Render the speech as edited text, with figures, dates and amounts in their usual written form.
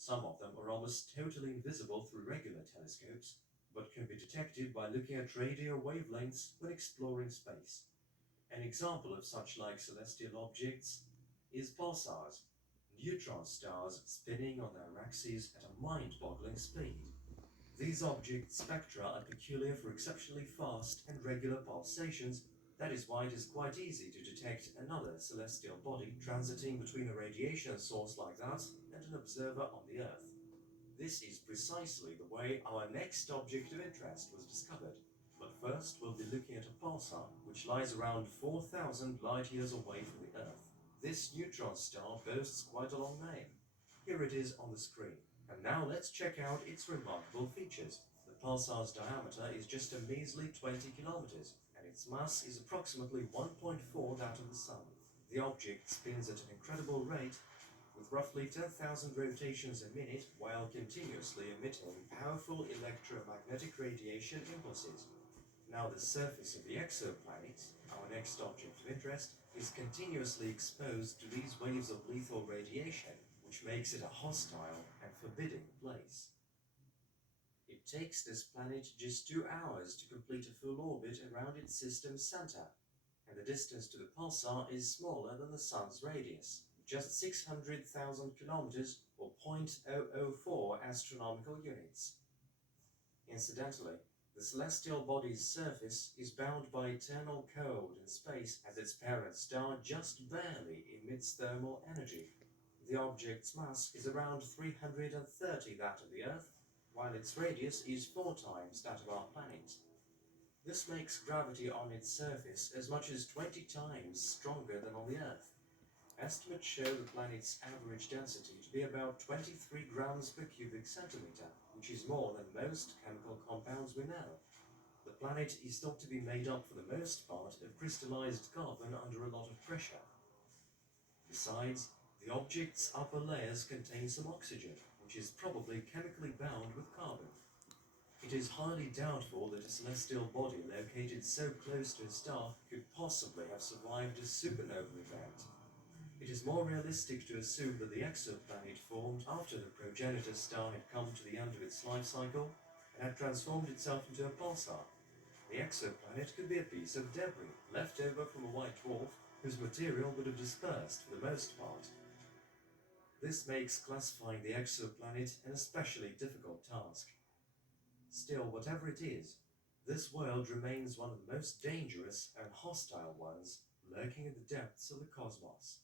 Some of them are almost totally invisible through regular telescopes, but can be detected by looking at radio wavelengths when exploring space. An example of such like celestial objects is pulsars, neutron stars spinning on their axes at a mind-boggling speed. These object spectra are peculiar for exceptionally fast and regular pulsations. That is why it is quite easy to detect another celestial body transiting between a radiation source like that and an observer on the Earth. This is precisely the way our next object of interest was discovered. But first we'll be looking at a pulsar which lies around 4,000 light years away from the Earth. This neutron star boasts quite a long name. Here it is on the screen. And now let's check out its remarkable features. The pulsar's diameter is just a measly 20 kilometers, and its mass is approximately 1.4 that of the Sun. The object spins at an incredible rate, with roughly 10,000 rotations a minute, while continuously emitting powerful electromagnetic radiation impulses. Now the surface of the exoplanet, our next object of interest, is continuously exposed to these waves of lethal radiation, which makes it a hostile and forbidding place. It takes this planet just 2 hours to complete a full orbit around its system's center, and the distance to the pulsar is smaller than the Sun's radius, just 600,000 kilometers or 0.004 astronomical units. Incidentally, the celestial body's surface is bound by eternal cold in space as its parent star just barely emits thermal energy. The object's mass is around 330 that of the Earth, while its radius is 4 times that of our planet. This makes gravity on its surface as much as 20 times stronger than on the Earth. Estimates show the planet's average density to be about 23 grams per cubic centimeter, which is more than most chemical compounds we know. The planet is thought to be made up for the most part of crystallized carbon under a lot of pressure. Besides, the object's upper layers contain some oxygen, which is probably chemically bound with carbon. It is highly doubtful that a celestial body located so close to a star could possibly have survived a supernova event. It is more realistic to assume that the exoplanet formed after the progenitor star had come to the end of its life cycle and had transformed itself into a pulsar. The exoplanet could be a piece of debris left over from a white dwarf whose material would have dispersed for the most part. This makes classifying the exoplanet an especially difficult task. Still, whatever it is, this world remains one of the most dangerous and hostile ones lurking in the depths of the cosmos.